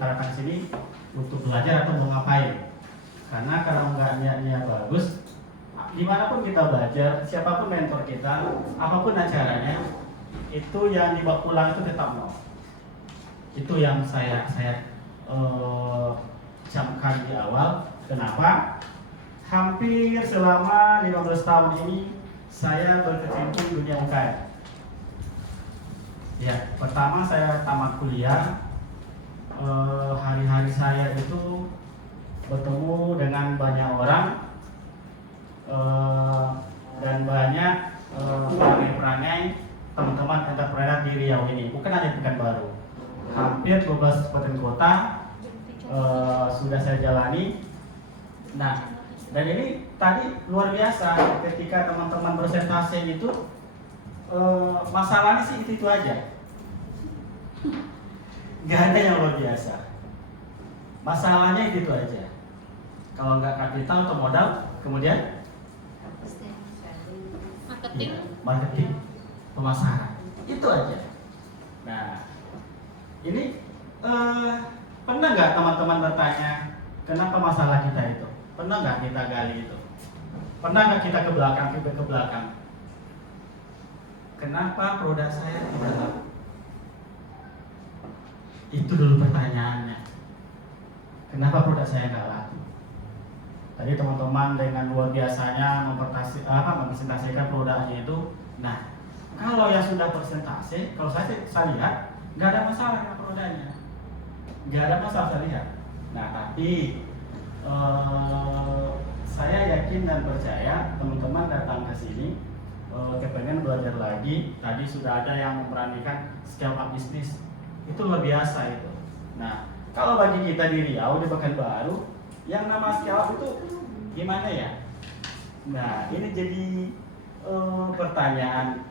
kita datang ke sini untuk belajar atau mau ngapain. Karena kalau nggak niatnya bagus, dimanapun kita belajar, siapapun mentor kita, apapun acaranya, itu yang dibawa pulang itu tetap nol. Itu yang saya camkan di awal. Kenapa? Hampir selama 15 tahun ini saya berkecimpung dunia UKM. Ya, pertama saya tamat kuliah, hari-hari saya itu bertemu dengan banyak orang dan banyak perangai-perangai teman-teman entrepreneur di Riau ini, bukan hanya Pekanbaru. Hampir 12 kabupaten kota sudah saya jalani. Nah, dan ini tadi luar biasa ketika teman-teman presentasi itu masalahnya sih itu aja. Gak ada yang luar biasa. Masalahnya itu aja. Kalau nggak kapital atau modal, kemudian marketing, pemasaran, itu aja. Nah, ini pernah nggak teman-teman bertanya kenapa masalah kita itu? Pernah nggak kita gali itu? Pernah nggak kita ke belakang? Kenapa produk saya tidak laku? Itu dulu pertanyaannya. Kenapa produk saya nggak laku? Tadi teman-teman dengan luar biasanya mempresentasikan produknya itu. Nah, kalau yang sudah presentasi, kalau saya lihat nggak ada masalah dengan produknya, nggak ada masalah saya lihat. Nah, tapi saya yakin dan percaya teman-teman datang ke sini kepengen belajar lagi. Tadi sudah ada yang memberanikan scale up bisnis, itu luar biasa itu. Nah, kalau bagi kita di Riau, di Pekanbaru, yang nama scale up itu gimana ya? Nah, ini jadi pertanyaan.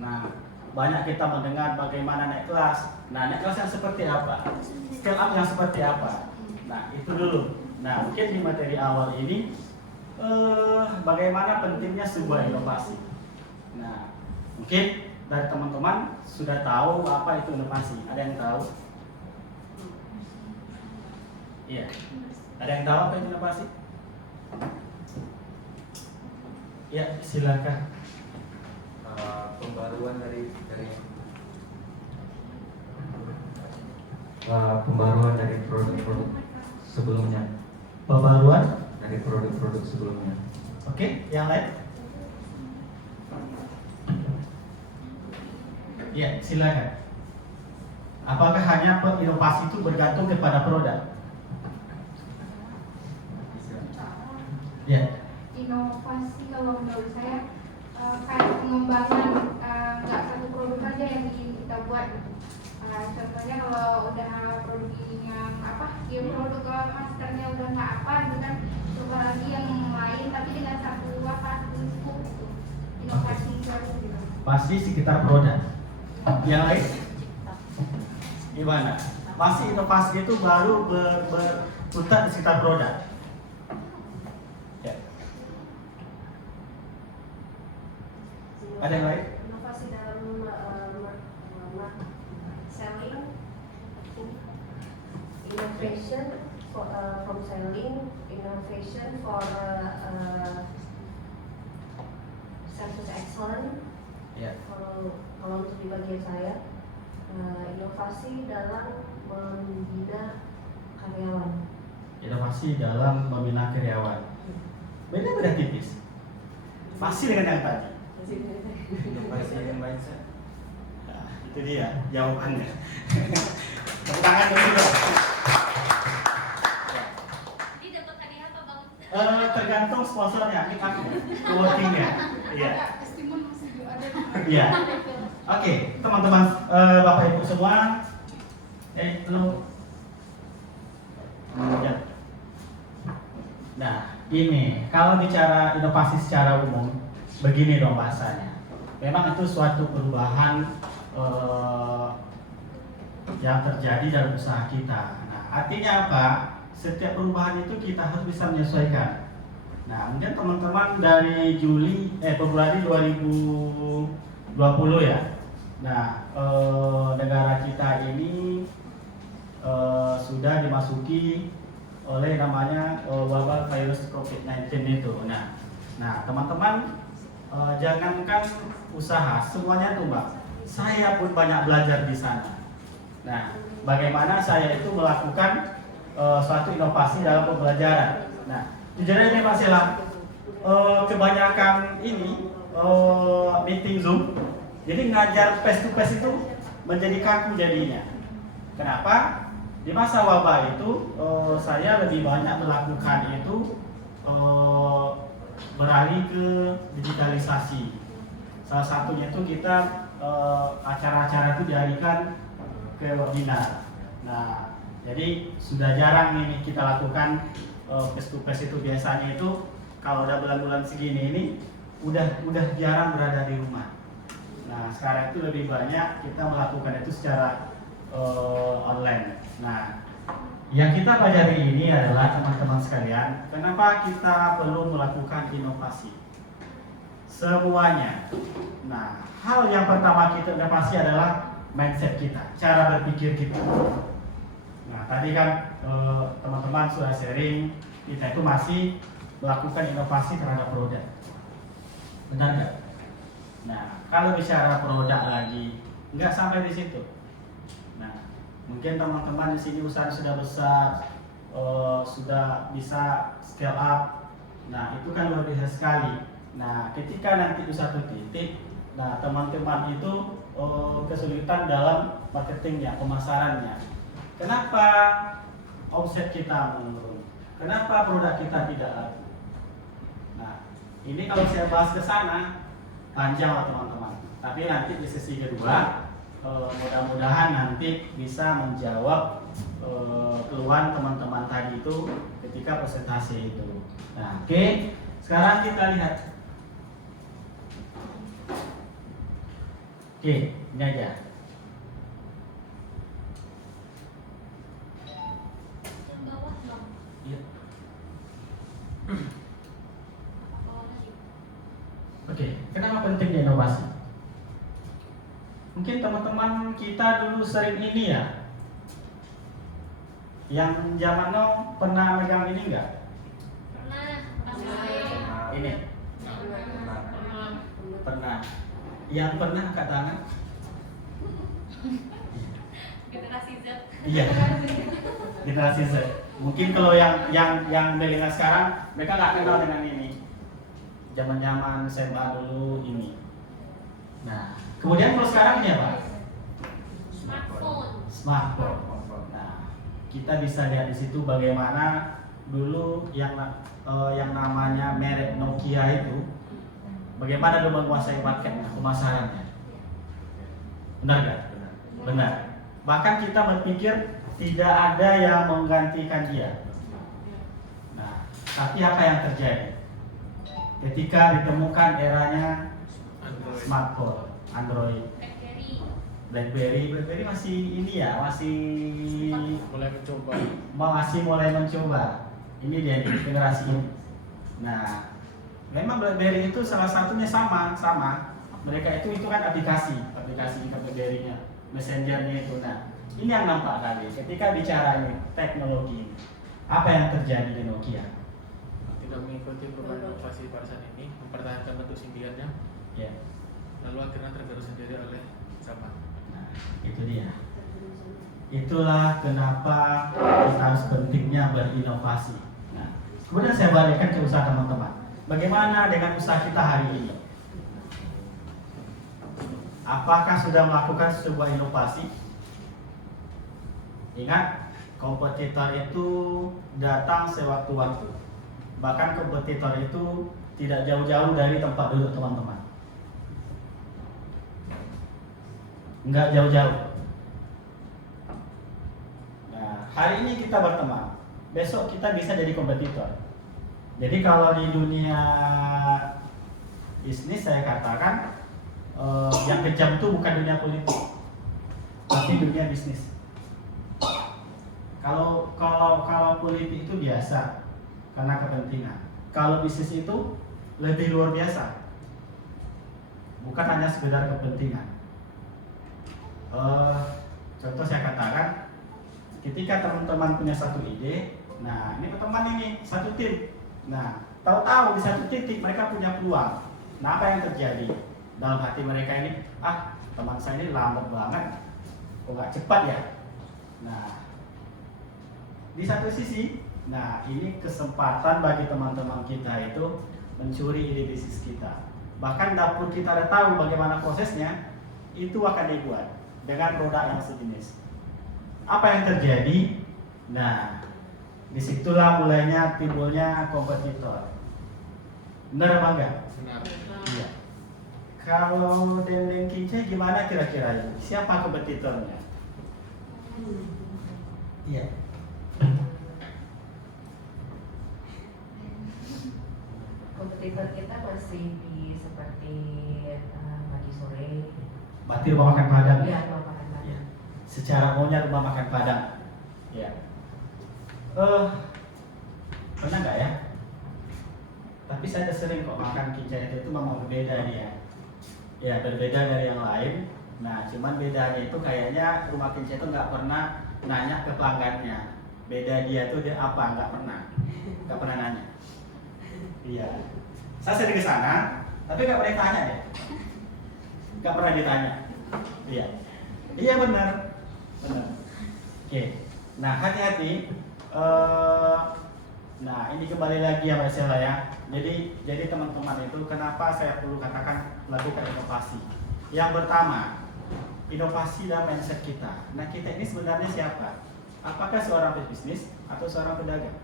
Nah, banyak kita mendengar bagaimana naik kelas. Nah, naik kelas yang seperti apa? Scale up yang seperti apa? Nah, itu dulu. Nah, mungkin di materi awal ini bagaimana pentingnya sebuah inovasi. Nah, mungkin dari teman-teman sudah tahu apa itu inovasi. Ada yang tahu? Iya. Ada yang tahu apa itu inovasi? Ya, silakan. Pembaruan pembaruan dari produk-produk sebelumnya. Pembaruan Dari produk-produk sebelumnya. Oke, yang lain? Ya, silakan. Apakah hanya inovasi itu bergantung kepada produk? Ya. Inovasi kalau menurut saya kayak pengembangan nggak satu produk aja yang kita buat. Contohnya kalau udah produk ini yang dia produk masternya udah nggak gitu kan, coba lagi yang lain tapi dengan satu scoop gitu. Inovasi baru gitu. Masih sekitar produk. Yang lain? Gimana? Masih inovasi itu baru berputar di sekitar produk. Ya. Ada yang lain? Inovasi dalam selling, innovation from selling, innovation for service excellence. Ya. Kalau untuk di bagian saya, inovasi dalam membina karyawan. Inovasi dalam membina karyawan. Beda-beda tipis. Masih dengan yang tadi. Inovasi yang mindset. Nah, itu dia jawabannya. Tepuk tangan dulu dong. Ini dapat hadiah apa Bang? Tergantung sponsornya, ini aku co-workingnya. Iya. Testimoni masih ada. Iya. Oke, teman-teman, Bapak Ibu semua, belum. Ya. Nah, ini kalau bicara inovasi secara umum, begini dong bahasanya. Memang itu suatu perubahan yang terjadi dalam usaha kita. Nah, artinya apa? Setiap perubahan itu kita harus bisa menyesuaikan. Nah, mungkin teman-teman dari Februari 2020 ya. Nah, negara kita ini sudah dimasuki oleh namanya wabah virus COVID-19 itu. Nah teman-teman, jangankan usaha, semuanya tuh Mbak, saya pun banyak belajar di sana. Nah, bagaimana saya itu melakukan suatu inovasi dalam pembelajaran. Nah, jujurnya memang kebanyakan ini meeting Zoom, jadi ngajar face to face itu menjadi kaku jadinya. Kenapa? Di masa wabah itu saya lebih banyak melakukan itu beralih ke digitalisasi. Salah satunya itu kita acara-acara itu dialihkan ke webinar. Nah, jadi sudah jarang ini kita lakukan face to face itu. Biasanya itu kalau udah bulan-bulan segini ini udah jarang berada di rumah. Nah, sekarang itu lebih banyak kita melakukan itu secara online. Nah, yang kita pelajari ini adalah teman-teman sekalian, kenapa kita perlu melakukan inovasi? Semuanya. Nah, hal yang pertama kita inovasi adalah mindset kita, cara berpikir kita. Nah, tadi kan teman-teman sudah sharing, kita itu masih melakukan inovasi terhadap produk. Benar nggak? Nah, kalau bicara produk lagi, nggak sampai di situ. Nah, mungkin teman-teman di sini usaha sudah besar, sudah bisa scale up. Nah, itu kan luar biasa sekali. Nah, ketika nanti di satu titik, nah teman-teman itu kesulitan dalam marketingnya, pemasarannya. Kenapa omset kita menurun? Kenapa produk kita tidak laku? Nah, ini kalau saya bahas ke sana panjang lah teman-teman. Tapi nanti di sesi kedua mudah-mudahan nanti bisa menjawab keluhan teman-teman tadi itu ketika presentasi itu. Nah, oke. Sekarang kita lihat. Oke, ini aja. Yang bawah bang. Iya. Bawah lagi. Oke, kenapa pentingnya inovasi? Mungkin teman-teman kita dulu sering ini ya. Yang zaman now pernah megang ini enggak? Pernah. Ini. Pernah. Yang pernah angkat tangan? Generasi Z. Iya. Generasi Z. Mungkin kalau yang milenial sekarang mereka nggak kenal dengan ini. Zaman-zaman SMA dulu ini. Nah, kemudian kalau sekarang ini apa? Smartphone. Nah, kita bisa lihat di situ bagaimana dulu yang namanya merek Nokia itu, bagaimana dia menguasai marketnya, pemasarannya. Benar nggak? Benar. Bahkan kita berpikir tidak ada yang menggantikan dia. Nah, tapi apa yang terjadi? Ketika ditemukan eranya smartphone, Android, BlackBerry masih ini ya, masih mulai mencoba. Ini dia generasi ini. Nah, memang BlackBerry itu salah satunya sama. Mereka itu kan aplikasi BlackBerry-nya, messengernya itu. Nah, ini yang nampak tadi. Ketika bicara ini teknologi, apa yang terjadi di Nokia? Tidak mengikuti perubahan inovasi pada saat ini, mempertahankan bentuk simbiannya, Ya, lalu akhirnya tergerus sendiri oleh zaman. nah itu dia. Itulah kenapa kita harus pentingnya berinovasi. Nah, kemudian saya balikkan ke usaha teman-teman. Bagaimana dengan usaha kita hari ini? Apakah sudah melakukan sebuah inovasi? Ingat, kompetitor itu datang sewaktu-waktu. Bahkan kompetitor itu tidak jauh-jauh dari tempat duduk teman-teman. Enggak jauh-jauh. Nah, hari ini kita berteman, besok kita bisa jadi kompetitor. Jadi kalau di dunia bisnis saya katakan yang kejam itu bukan dunia politik, tapi dunia bisnis. Kalau politik itu biasa karena kepentingan. Kalau bisnis itu lebih luar biasa, bukan hanya sekedar kepentingan. Contoh saya katakan, ketika teman-teman punya satu ide, nah ini teman ini satu tim. Nah, tahu-tahu di satu titik mereka punya peluang. Nah, apa yang terjadi? Dalam hati mereka ini, teman saya ini lambat banget, kok nggak cepat ya? Nah, di satu sisi, nah ini kesempatan bagi teman-teman kita itu mencuri ide bisnis kita. Bahkan dapur kita ada tahu bagaimana prosesnya, itu akan dibuat dengan produk yang sejenis. Apa yang terjadi? Nah, disitulah mulainya timbulnya kompetitor. Benar apa enggak? Benar. Iya. Kalau Dendeng Kincai gimana kira-kira ini? Siapa kompetitornya? Iya. Kompetitor kita masih di seperti pagi sore. Berarti rumah makan Padang. Iya, rumah makan Padang. Iya. Secara umumnya rumah makan Padang. Iya. Pernah nggak ya? Tapi saya sering kok makan kincai itu memang berbeda dia. Ya berbeda dari yang lain. Nah cuman bedanya itu kayaknya rumah kincai itu nggak pernah nanya ke pelanggannya. Beda dia tuh dia apa? Nggak pernah nanya. Iya. Saya sering ke sana, tapi nggak pernah tanya deh. Nggak pernah ditanya. Iya. Iya benar. Oke. Nah hati-hati. Nah ini kembali lagi ya Mbak Sheila ya. Jadi teman-teman itu kenapa saya perlu katakan lakukan inovasi. Yang pertama, inovasi dalam mindset kita. Nah kita ini sebenarnya siapa? Apakah seorang pebisnis atau seorang pedagang?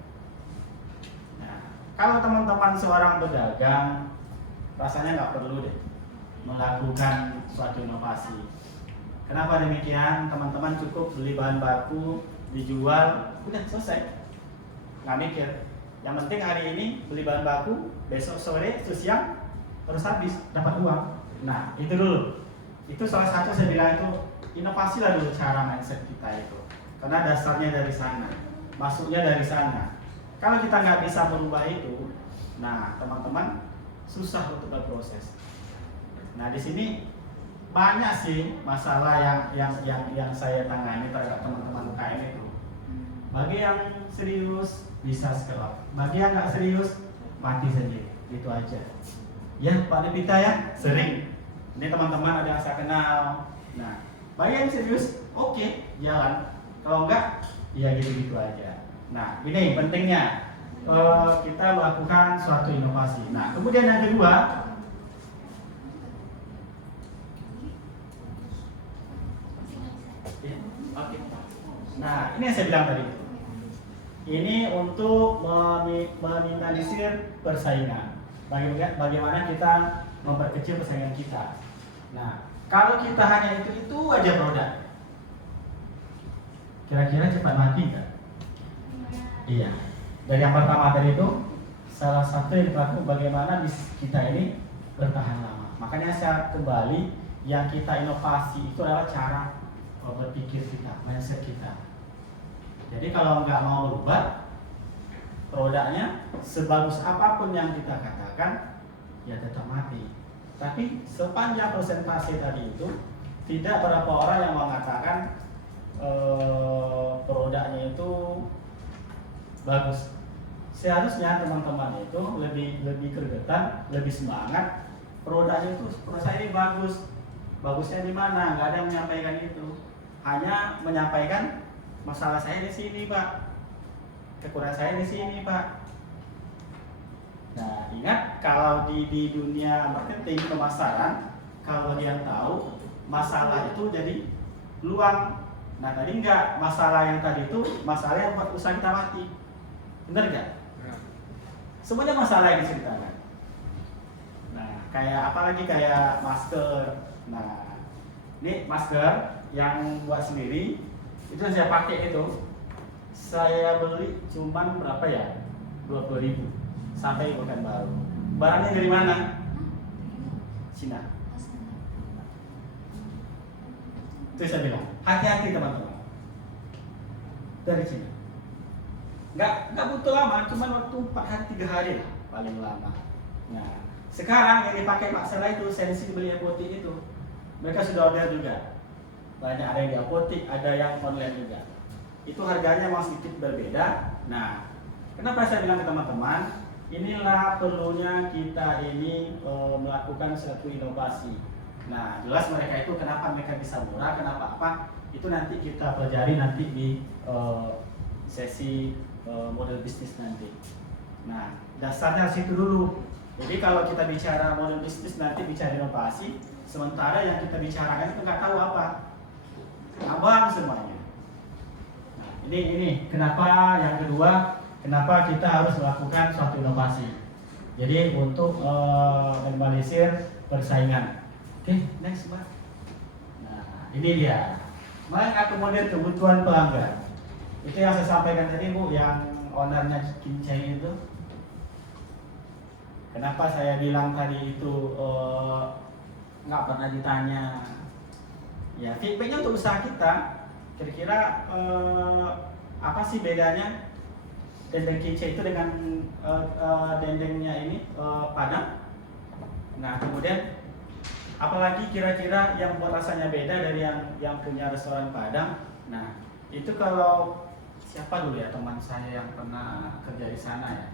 Nah kalau teman-teman seorang pedagang, rasanya nggak perlu deh melakukan suatu inovasi. Kenapa demikian? Teman-teman cukup beli bahan baku, dijual, udah selesai. Nggak mikir. Yang penting hari ini beli bahan baku, besok sore, siang harus habis, dapat uang. Nah itu dulu. Itu salah satu saya bilang itu inovasi lah dulu cara mindset kita itu. Karena dasarnya dari sana, masuknya dari sana. Kalau kita nggak bisa merubah itu, nah teman-teman susah untuk berproses. Nah di sini banyak sih masalah yang saya tangani terhadap teman-teman UKM itu. Bagi yang serius bisa scale, bagi yang nggak serius mati sendiri, itu aja. Ya Pak Nepita ya sering. Ini teman-teman ada yang saya kenal. Nah bagi yang serius, oke, jalan. Kalau enggak, ya gitu-gitu aja. Nah ini pentingnya kita melakukan suatu inovasi. Nah kemudian yang kedua, oke. Nah ini yang saya bilang tadi. Ini untuk meminimalisir persaingan. Bagaimana kita memperkecil persaingan kita. Nah, kalau kita hanya itu aja produk, kira-kira cepat mati nggak? Iya. Dari yang pertama tadi itu, salah satu yang dilakukan bagaimana kita ini bertahan lama. Makanya saya kembali, yang kita inovasi itu adalah cara berpikir kita, mindset kita. Jadi kalau nggak mau berubah, produknya sebagus apapun yang kita katakan, ya tetap mati. Tapi sepanjang presentasi tadi itu, tidak berapa orang yang mengatakan produknya itu bagus. Seharusnya teman-teman itu lebih gregetan, lebih semangat. Produknya itu, produk saya ini bagus. Bagusnya di mana? Nggak ada yang menyampaikan itu. Hanya menyampaikan masalah saya di sini Pak, kekurangan saya di sini Pak. Nah ingat kalau di dunia marketing pemasaran, kalau dia tahu masalah itu jadi peluang. Nah tadi enggak, masalah yang tadi itu masalah yang buat usaha kita mati. Benar enggak? Semuanya masalah yang diceritakan. Nah kayak apalagi kayak masker. Nah ini masker yang buat sendiri. Itu yang saya pakai itu, saya beli cuman berapa ya? 20.000 sampai Pekanbaru. Barangnya dari mana? Cina. Itu saya bilang, hati-hati teman-teman. Dari Cina. Nggak butuh lama, cuman waktu 4 hari 3 hari lah paling lama. Nah, sekarang yang dipakai Pak Sela itu sensi beli apotik itu. Mereka sudah order juga. Banyak, ada yang di apotik, ada yang online juga. itu harganya memang sedikit berbeda. Nah, kenapa saya bilang ke teman-teman, inilah perlunya kita ini melakukan suatu inovasi. Nah, jelas mereka itu kenapa mereka bisa murah, kenapa apa, itu nanti kita pelajari nanti di sesi model bisnis nanti. Nah, dasarnya situ dulu. Jadi kalau kita bicara model bisnis nanti bicara inovasi, sementara yang kita bicarakan itu nggak tahu apa, abang semuanya. Nah, ini kenapa yang kedua, kenapa kita harus melakukan suatu inovasi. Jadi untuk minimalisir persaingan. Oke, next Mbak. Nah, ini dia. Mengakomodir kebutuhan pelanggan. Itu yang saya sampaikan tadi Bu, yang ownernya Kincai itu. Kenapa saya bilang tadi itu nggak pernah ditanya? Ya, feedbacknya untuk usaha kita. Kira-kira apa sih bedanya dendeng Kincai itu dengan dendengnya ini Padang? Nah, kemudian apalagi kira-kira yang buat rasanya beda dari yang punya restoran Padang? Nah, itu kalau siapa dulu ya teman saya yang pernah kerja di sana ya?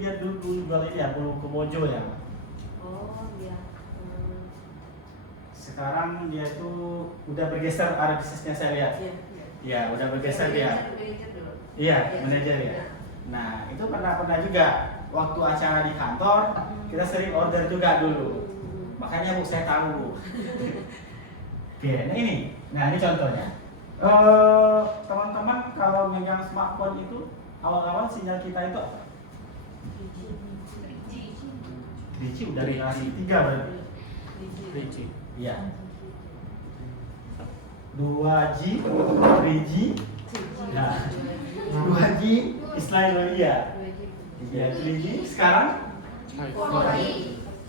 Dia dulu jual ini ya, bulu kemojo ya. Oh iya. Sekarang dia itu udah bergeser arah bisnisnya saya lihat. Iya. Iya, udah bergeser dia. Manajer dulu. Iya, manajer ya. Nah, itu pernah juga waktu acara di kantor kita sering order juga dulu. Makanya Bu saya tahu. Oke, nah ini contohnya. Teman-teman kalau megang smartphone itu awal-awal sinyal kita itu apa? 3G udah generasi 3 berarti. 3G. Iya. 2G, 3G. Nah, 2G istilahnya iya. Iya, 3G sekarang 4G.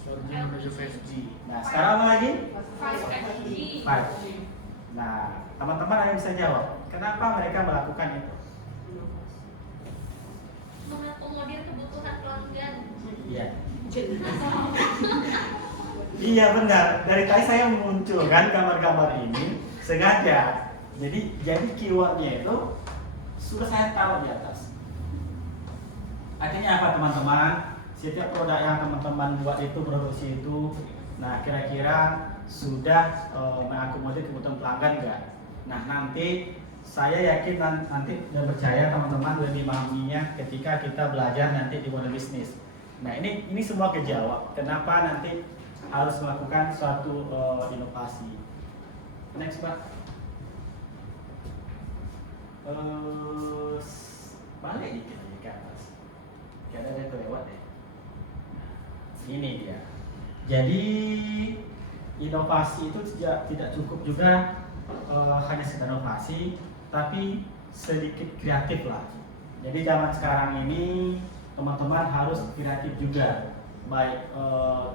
4G menuju 5G. Nah, sekarang apa lagi? 5G. 5G. Nah, teman-teman ada yang bisa jawab, kenapa mereka melakukan itu? Mengakomodir kebutuhan pelanggan. Iya. Iya benar. Dari tadi saya memunculkan gambar-gambar ini sengaja. Jadi keywordnya itu sudah saya taruh di atas. Artinya apa teman-teman? Setiap produk yang teman-teman buat itu, produksi itu, nah kira-kira sudah mengakomodir kebutuhan pelanggan enggak? Nah nanti saya yakin nanti dan percaya teman-teman lebih memahaminya ketika kita belajar nanti di model bisnis. Nah ini semua kejawab. Kenapa nanti harus melakukan suatu inovasi? Next Pak. Balik dikit lagi ke atas. Kayaknya ada kelewat ya. Ini dia. Jadi inovasi itu tidak cukup juga hanya sekedar inovasi, tapi sedikit kreatif lah. Jadi zaman sekarang ini teman-teman harus kreatif juga, baik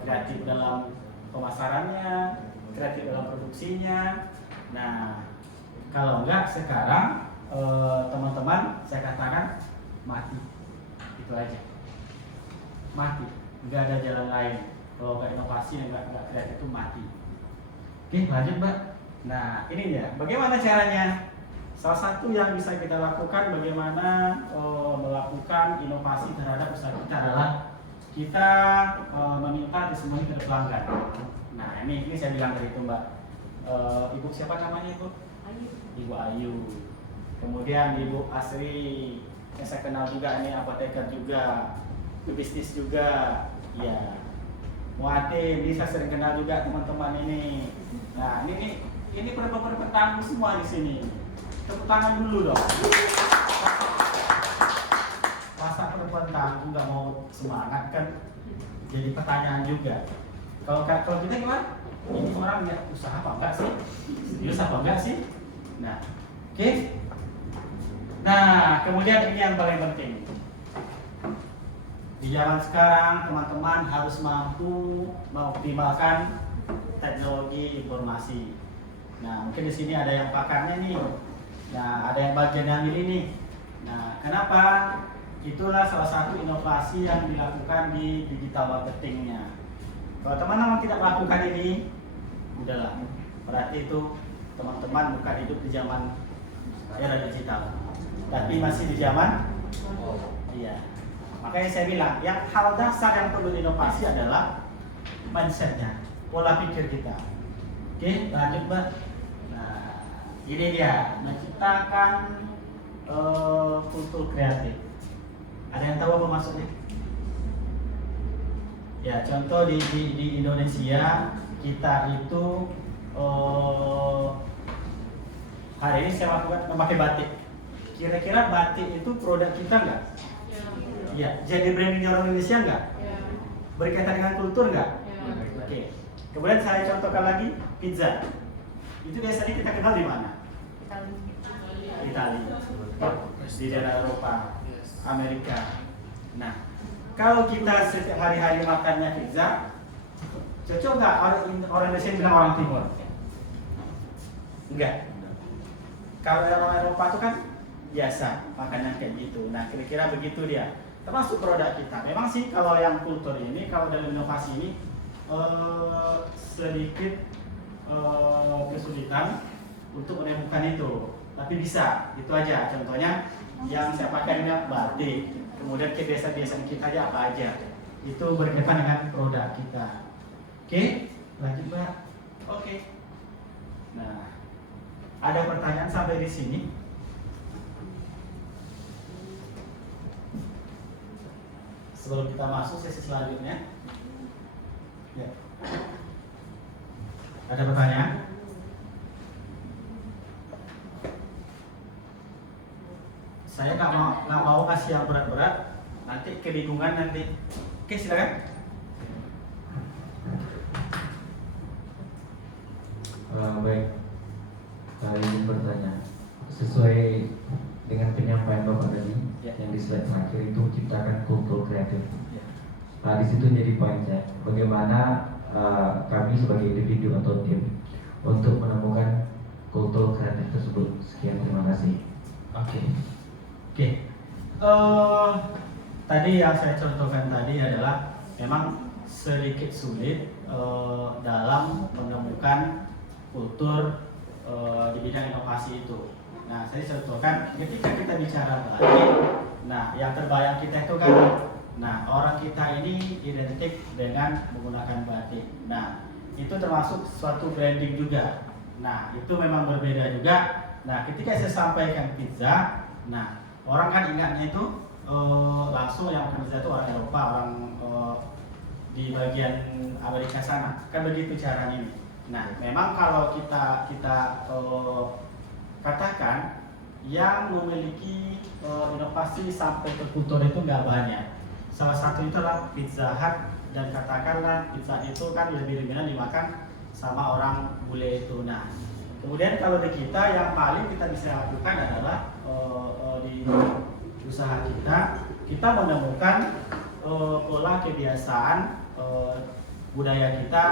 kreatif dalam pemasarannya, kreatif dalam produksinya. Nah, kalau enggak sekarang teman-teman saya katakan mati, itu aja, mati, nggak ada jalan lain. Kalau nggak inovasi dan nggak kreatif itu mati. Oke, lanjut Mbak. Nah ini dia, bagaimana caranya? Salah satu yang bisa kita lakukan bagaimana melakukan inovasi terhadap usaha kita adalah kita meminta testimoni dari pelanggan. Nah ini saya bilang dari itu Mbak. Ibu siapa namanya Ibu? Ayu. Ibu Ayu. Kemudian Ibu Asri, yang saya kenal juga ini apoteker juga, bisnis juga, ya. Muati, bisa sering kenal juga teman-teman ini. Nah ini perempuan tangguh semua di sini. Tepuk tangan dulu dong. Masa perempuan tangguh nggak mau semangat kan? Jadi pertanyaan juga. Kalau kita gimana? Ini orang ya usaha apa enggak sih? Serius apa enggak sih? Nah, oke. Nah, kemudian ini yang paling penting. Di zaman sekarang teman-teman harus mampu mengoptimalkan teknologi informasi. Nah, mungkin di sini ada yang pakarnya nih. Nah, ada yang bagian yang ini. Nah, kenapa? Itulah salah satu inovasi yang dilakukan di digital marketingnya. Kalau teman-teman tidak melakukan ini, udahlah, Berarti itu teman-teman bukan hidup di zaman era digital, tapi masih di zaman iya. Makanya saya bilang, yang hal dasar yang perlu inovasi adalah mindsetnya, pola pikir kita. Oke, lanjut Mbak. Nah, ini dia menciptakan kultur kreatif. Ada yang tahu apa maksudnya? Ya, contoh di Indonesia kita itu hari ini saya memakai batik. Kira-kira batik itu produk kita nggak? Ya, jadi branding orang Indonesia nggak? Berkaitan dengan kultur nggak? Oke. Kemudian saya contohkan lagi pizza. Itu biasanya kita kenal di mana? Italia, di daerah Eropa, Amerika. Nah, kalau kita setiap hari-hari makannya pizza, cocok nggak orang Indonesia bilang orang Timur? Enggak. Kalau orang Eropa itu kan biasa makannya kayak gitu. Nah, kira-kira begitu dia. Termasuk produk kita. Memang sih kalau yang kultur ini, kalau dalam inovasi ini sedikit kesulitan untuk menemukan itu. Tapi bisa, itu aja. Contohnya yang saya pakai ini batik. Kemudian kebiasaan-kebiasaan kita aja apa aja. Itu berkaitan dengan produk kita. Oke, lanjut Mbak. Oke. Nah, ada pertanyaan sampai di sini? Sebelum kita masuk sesi selanjutnya, ya. Ada pertanyaan? Saya nggak mau kasih yang berat-berat, nanti kebingungan nanti. Oke, silakan. Baik, saya ingin bertanya sesuai dengan penyampaian Bapak tadi yang di slide terakhir itu ciptakan kultur kreatif. Nah, di situ jadi poin saya, bagaimana kami sebagai individu atau tim untuk menemukan kultur kreatif tersebut. Sekian, terima kasih. Oke. Tadi yang saya contohkan tadi adalah memang sedikit sulit dalam menemukan kultur di bidang inovasi itu. Nah, saya contohkan ketika kita bicara batik, nah yang terbayang kita itu kan, nah orang kita ini identik dengan menggunakan batik. Nah, itu termasuk suatu branding juga. Nah, itu memang berbeda juga. Nah, ketika saya sampaikan pizza, nah orang kan ingatnya itu langsung yang makan pizza itu orang Eropa, orang di bagian Amerika sana, kan begitu caranya ini. Nah, memang kalau kita katakan yang memiliki inovasi sampai ke kultur itu nggak banyak. Salah satu itu adalah Pizza Hut, dan katakanlah pizza itu kan lebih dimakan sama orang bule itu. Nah, kemudian kalau di kita yang paling kita bisa lakukan adalah di usaha kita menemukan pola kebiasaan budaya kita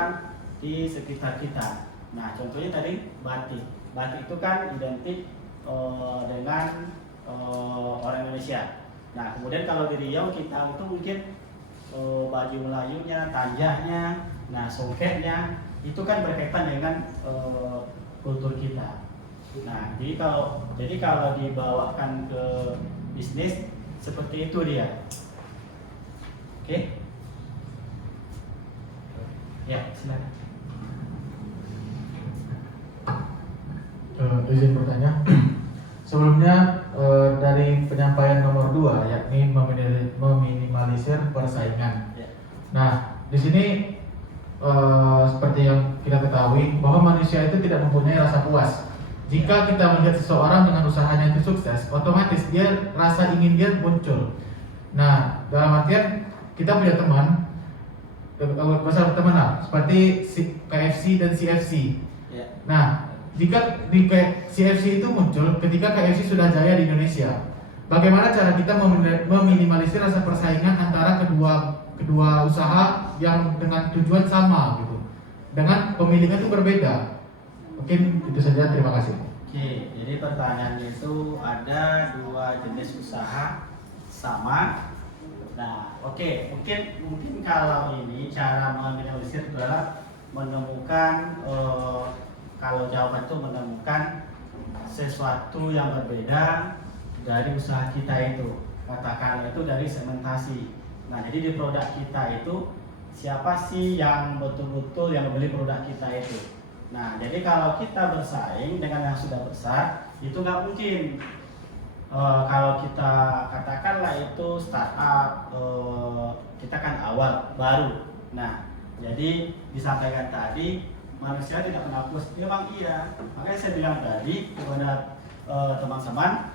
di sekitar kita. Nah, contohnya tadi batik. Batik itu kan identik dengan orang Indonesia. Nah, kemudian kalau di Riau kita itu mungkin baju Melayunya, tanjahnya, nah songketnya itu kan berkaitan dengan kultur kita. Nah, jadi kalau dibawakan ke bisnis seperti itu dia. Oke? Ya, silakan. Izin bertanya. Sebelumnya dari penyampaian nomor 2, yakni meminimalisir persaingan. Ya. Nah, di sini seperti yang kita ketahui bahwa manusia itu tidak mempunyai rasa puas. Jika kita melihat seseorang dengan usahanya itu sukses, otomatis dia rasa ingin dia muncul. Nah, dalam artian kita punya teman, bahasa teman seperti KFC dan CFC. Ya. Nah, jika di CFC itu muncul ketika KFC sudah jaya di Indonesia, bagaimana cara kita meminimalisir rasa persaingan antara kedua usaha yang dengan tujuan sama gitu, dengan pemiliknya itu berbeda? Mungkin itu saja, terima kasih. Oke, jadi pertanyaannya itu ada 2 jenis usaha sama. Nah, oke, mungkin kalau ini cara meminimalisir adalah menemukan kalau jawaban itu menemukan sesuatu yang berbeda dari usaha kita itu. Katakanlah itu dari segmentasi. Nah, jadi di produk kita itu siapa sih yang betul-betul yang membeli produk kita itu. Nah, jadi kalau kita bersaing dengan yang sudah besar, itu nggak mungkin. Kalau kita katakanlah itu startup, kita kan awal, baru. Nah, jadi disampaikan tadi, manusia tidak pernah puas. Memang iya. Makanya saya bilang tadi kepada teman-teman,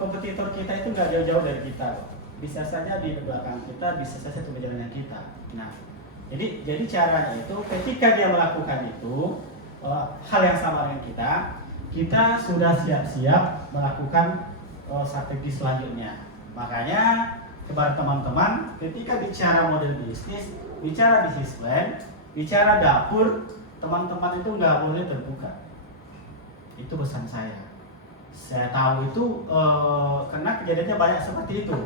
kompetitor kita itu nggak jauh-jauh dari kita. Bisa saja di belakang kita, bisa saja di jalannya kita. Nah, jadi caranya itu ketika dia melakukan itu hal yang sama dengan kita sudah siap-siap melakukan strategi selanjutnya. Makanya kepada teman-teman, ketika bicara model bisnis, bicara bisnis plan, bicara dapur, teman-teman itu nggak boleh terbuka. Itu pesan saya. Saya tahu itu karena kejadiannya banyak seperti itu.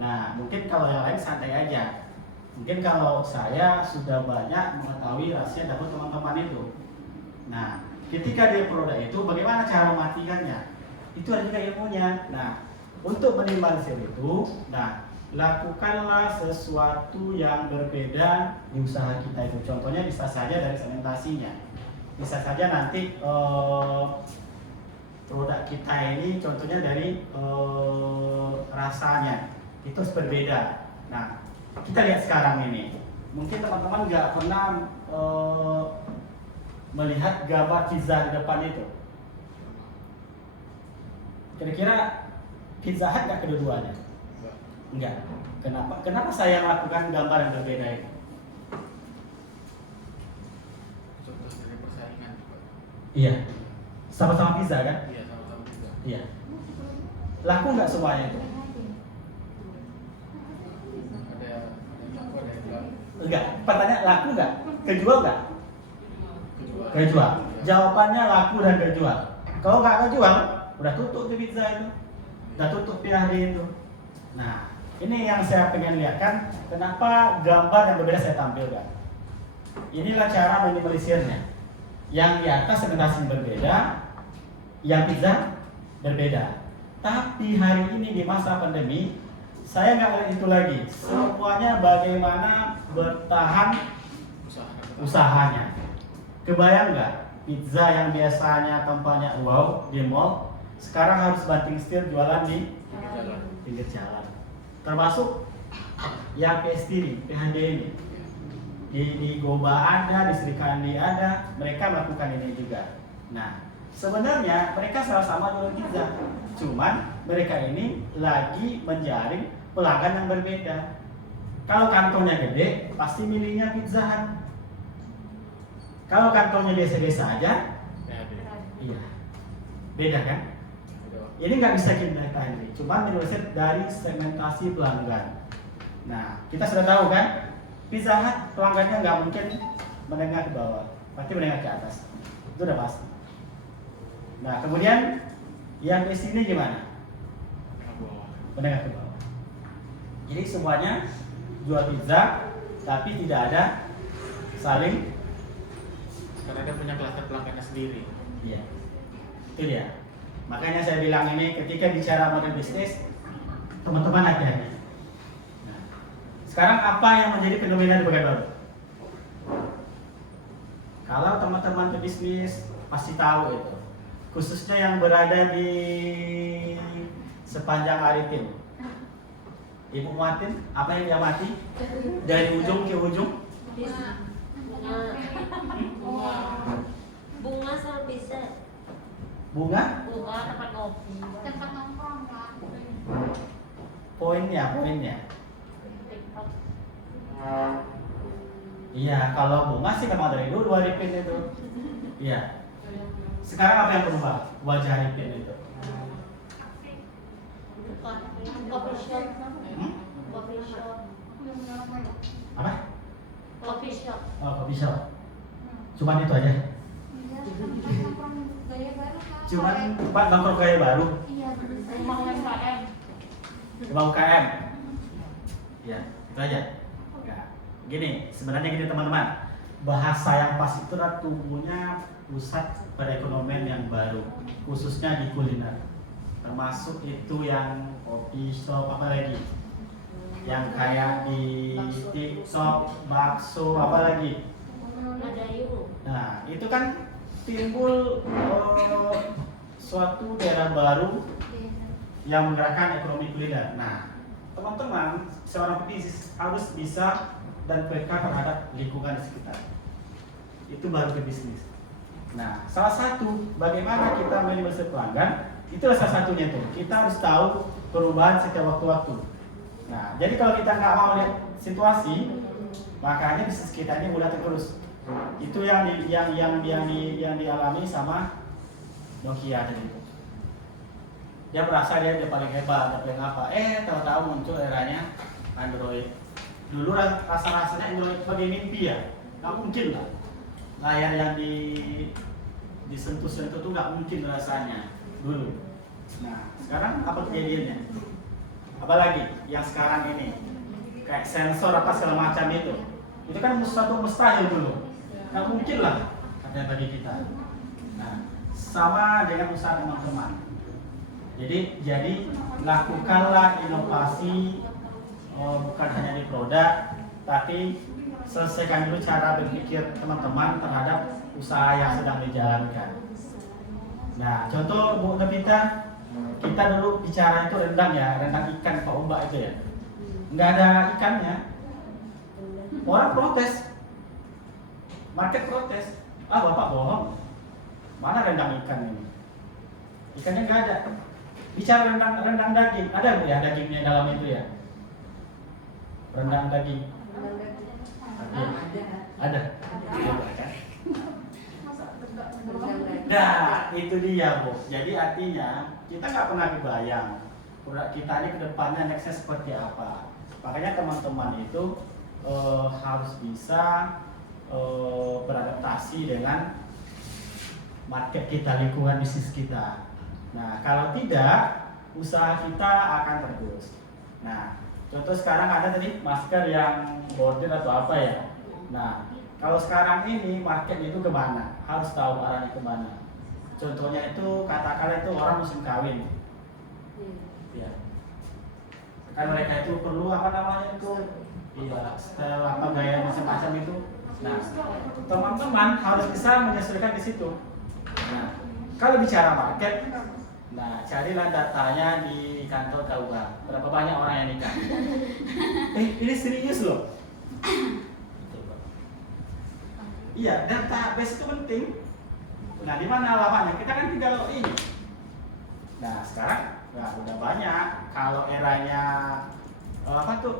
Nah, mungkin kalau yang lain santai aja. Mungkin kalau saya sudah banyak mengetahui rahasia dapur teman-teman itu. Nah, ketika dia produk itu, bagaimana cara mematikannya? Itu ada juga ilmunya. Nah, untuk minimalisir itu, nah, lakukanlah sesuatu yang berbeda di usaha kita itu. Contohnya bisa saja dari segmentasinya. Bisa saja nanti produk kita ini contohnya dari rasanya. Itu berbeda. Nah, kita lihat sekarang ini. Mungkin teman-teman nggak pernah melihat gambar pizza di depan itu. Kira-kira Pizza Hut nggak kedua-duanya? Enggak. Kenapa? Kenapa saya lakukan gambar yang berbeda itu? Contoh dari persaingan juga. Iya. Sama-sama pizza kan? Iya, sama-sama juga. Iya. Laku nggak semuanya itu? Ada yang laku, ada yang enggak. Enggak. Pertanyaan laku nggak? Kejual nggak? Kejual. Kejual. Jawabannya laku dan kejual. Kalau nggak kejual, udah tutup tuh pizza itu. Udah tutup di hari itu. Nah, ini yang saya pengen lihat kan, kenapa gambar yang berbeda saya tampilkan. Inilah cara minimalisirnya. Yang di atas segmentasi berbeda, yang pizza berbeda. Tapi hari ini di masa pandemi, saya nggak lihat itu lagi. Semuanya bagaimana bertahan usahanya. Kebayang nggak? Pizza yang biasanya tempatnya wow di mall, sekarang harus banting setir jualan di pinggir jalan. Termasuk yang PSD ini, PHD ini. Di Goba ada, di Serikandi ada, mereka melakukan ini juga. Nah, sebenarnya mereka sama-sama jualan pizza, cuman mereka ini lagi menjaring pelanggan yang berbeda. Kalau kantongnya gede, pasti milihnya Pizza Hut. Kalau kantongnya biasa-biasa aja, iya, beda kan? Ini nggak bisa kita tahan, cuma menurut dari segmentasi pelanggan. Nah, kita sudah tahu kan? Pizza Hut pelanggannya nggak mungkin menengah ke bawah, pasti menengah ke atas. Itu udah pasti. Nah, kemudian yang di sini gimana? Menengah ke bawah. Jadi semuanya jual pizza, tapi tidak ada saling. Karena dia punya klaster pelanggannya sendiri. Iya, itu dia. Makanya saya bilang ini ketika bicara model bisnis, teman-teman hati-hati. Sekarang apa yang menjadi fenomena di Pekanbaru? Kalau teman-teman pebisnis pasti tahu itu, khususnya yang berada di sepanjang Arifin. Ibu Martin, apa yang dia mati? Dari ujung ke ujung? Bunga sama bisa. Bunga? Bunga tempat ngopi. Tempat nongkrong kan. Poinnya. TikTok. Iya, kalau bunga sih memang dari dulu Arifin itu. Iya. Sekarang apa yang berubah? Wajah Arifin itu. Coffee shop. Hmm? Coffee shop. Apa? Coffee shop. Oh, kopi shop. Cuman itu aja. Iya, tempat nongkrong gaya baru kan. Cuman tempat nongkrong gaya baru. Iya, Rumah UMKM. Rumah UKM. Ya, itu aja. Nah, gini, sebenarnya gini teman-teman. bahasa yang pas itu adalah tumbuhnya pusat perekonomian yang baru, khususnya di kuliner, termasuk itu yang kopi shop apa lagi, yang kayak di TikTok, bakso apa lagi. Madayu. Nah itu kan timbul suatu daerah baru yang menggerakkan ekonomi kuliner. Nah teman-teman, seorang pebisnis harus bisa dan peka terhadap lingkungan di sekitar. Itu baru pebisnis. Nah, salah satu bagaimana kita menyelesaikan pelanggan, itulah salah satunya tuh. Kita harus tahu perubahan setiap waktu-waktu. Nah, jadi kalau kita nggak mau lihat situasi, makanya bisnis kita ini mudah tergerus. Itu yang dialami sama Nokia tadi. Dia merasa dia paling hebat, dia paling apa. Tahu-tahu muncul eranya Android. Dulu rasa-rasanya Android sebagai mimpi ya, nggak mungkin lah. Layar yang disentuh-sentuh tuh nggak mungkin rasanya dulu. Nah sekarang apa kejadiannya? Apalagi yang sekarang ini kayak sensor apa segala macam itu kan suatu mustahil dulu. Nggak mungkin lah katanya bagi kita. Nah sama dengan usaha teman-teman. Jadi lakukanlah inovasi, bukan hanya di produk, tapi selesaikan dulu cara berpikir teman-teman terhadap usaha yang sedang dijalankan. Nah, contoh Bu Novita, kita dulu bicara itu rendang ya, rendang ikan Pak Ombak itu ya. Nggak ada ikannya. Orang protes, market protes. Bapak bohong. Mana rendang ikan ini? Ikannya nggak ada. Bicara rendang daging, ada Bu ya dagingnya dalam itu ya? Rendang daging. Ada. Nah, itu dia Bu. Jadi artinya kita nggak pernah kebayang produk kita ini kedepannya nextnya seperti apa. Makanya teman-teman itu harus bisa beradaptasi dengan market kita, lingkungan bisnis kita. Nah, kalau tidak, usaha kita akan tergerus. Nah, contoh sekarang ada tadi masker yang bordir atau apa ya. Nah, kalau sekarang ini market itu kemana? Harus tahu arahnya kemana. Contohnya itu katakanlah itu orang musim kawin. Ya. Kan mereka itu perlu apa namanya itu? Iya, style apa gaya macam-macam itu. Nah, teman-teman harus bisa menyesuaikan di situ. Nah, kalau bicara market, nah carilah datanya di kantor KUH. Berapa banyak orang yang nikah? Ini serius loh. Iya, database itu penting. Nah, di mana alamatnya? Kita kan tinggal ini. Nah, sekarang udah banyak. Kalau eranya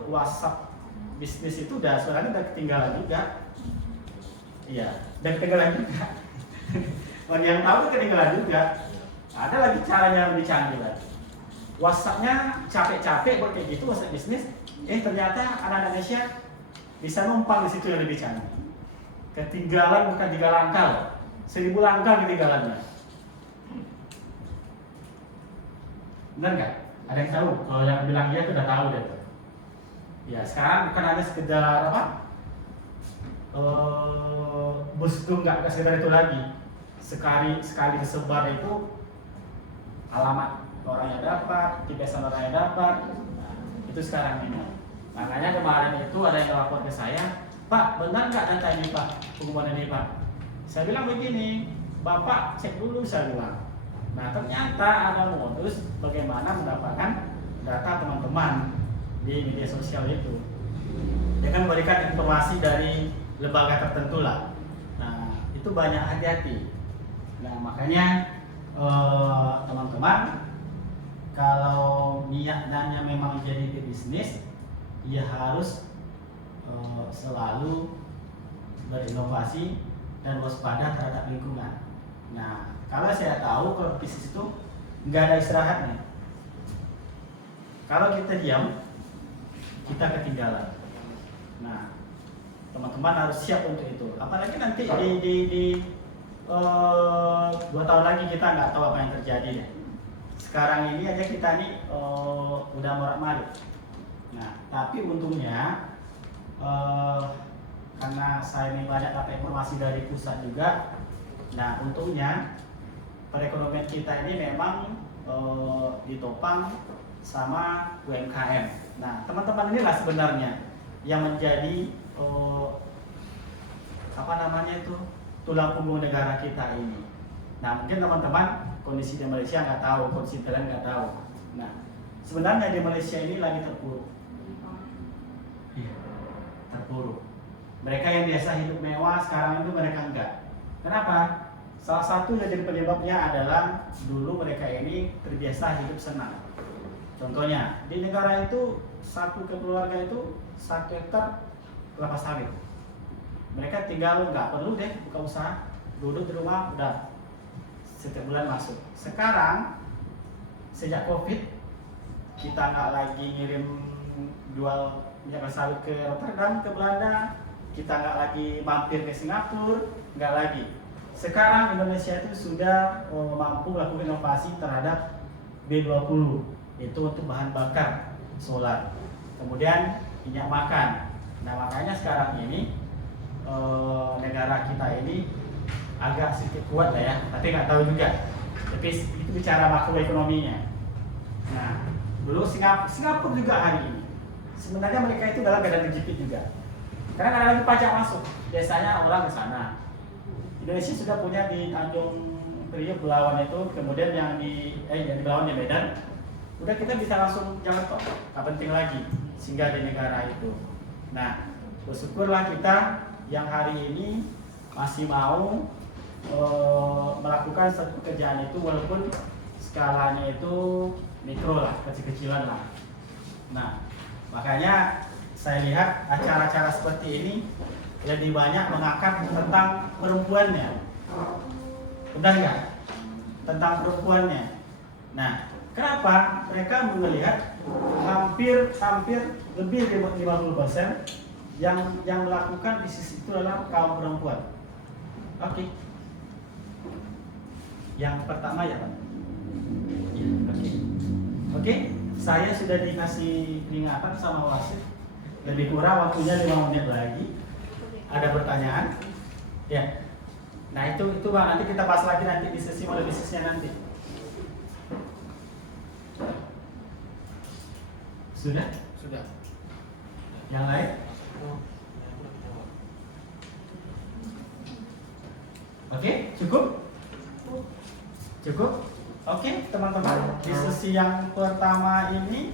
WhatsApp bisnis itu sebenarnya udah ketinggalan juga. Iya, udah ketinggalan juga. Orang yang tahu ketinggalan juga. Ada lagi caranya yang lebih canggih lagi. WhatsApp-nya capek-capek buat kayak gitu WhatsApp bisnis. Ternyata anak-anak Indonesia bisa numpang di situ yang lebih canggih. Ketinggalan bukan 3 langkah, 1000 langkah ketinggalannya. Benar nggak? Ada yang tahu? Kalau yang bilang iya sudah tahu deh. Ya sekarang bukan hanya sekedar bus itu nggak sekedar itu lagi. Sekali disebar itu alamat orangnya dapat, kebiasaan orangnya dapat. Nah, itu sekarang ini. Makanya kemarin itu ada yang lapor ke saya, Pak, benar nggak data ini Pak, pengumuman ini Pak? Saya bilang begini, Bapak cek dulu saya bilang. Nah ternyata ada modus bagaimana mendapatkan data teman-teman di media sosial itu. Dia kan memberikan informasi dari lembaga tertentu lah. Nah itu banyak hati-hati. Nah makanya teman-teman, kalau niatnya memang jadi bisnis, ia harus selalu berinovasi dan waspada terhadap lingkungan. Nah, kalau saya tahu kalau bisnis itu nggak ada istirahatnya. Kalau kita diam, kita ketinggalan. Nah, teman-teman harus siap untuk itu. Apalagi nanti di 2 tahun lagi kita nggak tahu apa yang terjadi ya. Sekarang ini aja kita nih udah morak-marik. Nah, tapi untungnya karena saya ini banyak dapat informasi dari pusat juga. Nah, untungnya perekonomian kita ini memang ditopang sama UMKM. Nah, teman-teman inilah sebenarnya yang menjadi tulang punggung negara kita ini. Nah, mungkin teman-teman kondisi di Malaysia nggak tahu, kondisi Thailand nggak tahu. Nah, sebenarnya di Malaysia ini lagi terpuruk. Iya, terpuruk. Mereka yang biasa hidup mewah sekarang itu mereka enggak. Kenapa? Salah satu yang jadi penyebabnya adalah dulu mereka ini terbiasa hidup senang. Contohnya, di negara itu satu keluarga itu 1 hektar kelapa sawit. Mereka tinggal nggak perlu deh buka usaha, duduk di rumah udah setiap bulan masuk. Sekarang sejak COVID kita nggak lagi ngirim jual minyak sawit ke Rotterdam, ke Belanda, kita nggak lagi mampir ke Singapura, nggak lagi. Sekarang Indonesia itu sudah mampu melakukan inovasi terhadap B20, itu untuk bahan bakar solar. Kemudian minyak makan. Nah, makanya sekarang ini negara kita ini agak sedikit kuat lah ya, tapi nggak tahu juga. Tapi itu bicara makroekonominya. Nah, dulu Singapura juga hari ini sebenarnya mereka itu dalam keadaan terjepit juga, karena nggak ada lagi pajak masuk. Biasanya orang ke sana. Indonesia sudah punya di Tanjung Priok Belawan itu, kemudian yang di Belawan di Medan, udah kita bisa langsung jalan tol, nggak penting lagi singgah di negara itu. Nah, bersyukurlah kita yang hari ini masih mau melakukan satu pekerjaan itu, walaupun skalanya itu mikro lah, kecil-kecilan lah. Nah, makanya saya lihat acara-acara seperti ini lebih banyak mengangkat tentang perempuannya. Benar nggak? Tentang perempuannya. Nah, kenapa? Mereka melihat hampir lebih dari 50% yang melakukan bisnis itu adalah kaum perempuan. Oke. Yang pertama ya, Pak. Ya, oke. Saya sudah dikasih peringatan sama wasit. Lebih kurang waktunya 5 menit lagi. Ada pertanyaan? Ya. Nah, itu Bang, nanti kita bahas lagi nanti di sesi model bisnisnya nanti. Sudah? Sudah. Yang lain? Oke, cukup? Cukup? Oke, teman-teman. Di sesi yang pertama ini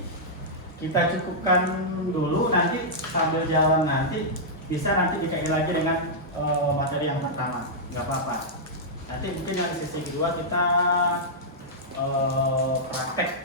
kita cukupkan dulu, nanti sambil jalan nanti bisa nanti dikaitkan lagi dengan materi yang pertama, nggak apa-apa. Nanti mungkin dari sesi kedua kita praktek